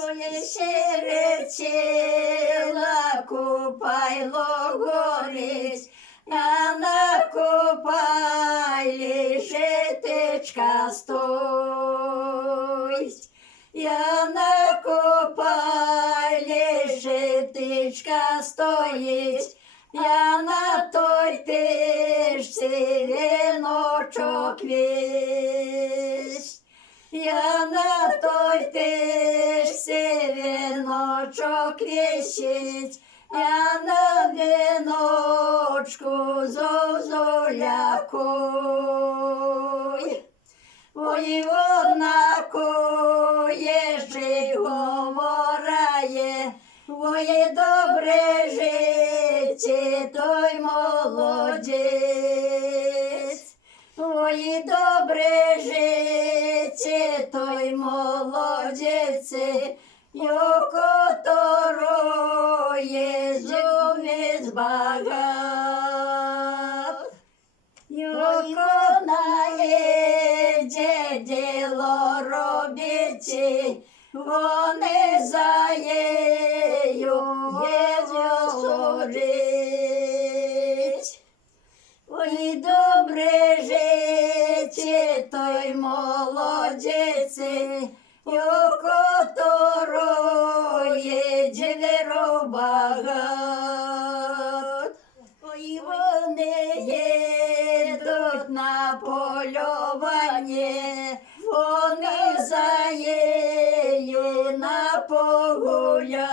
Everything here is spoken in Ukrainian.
Моє щиречила, купайло горить, а на купайлі житечка стоїть. Я на купайлі житечка стоїть, я на той тишці віночок весь. Я на той тишці віночок висить, я на віночку зозулякуй. Ой, однакує ж говорає, ой, добре життя той молодець. Ой, добре життя той молодець, у которої зуміць багат. Виконає діло робить, вони за нею судить. Ой, добре життя той молодець, у которої діверо багат. Ой, вони їдуть на полювання, вони за нею на погуля.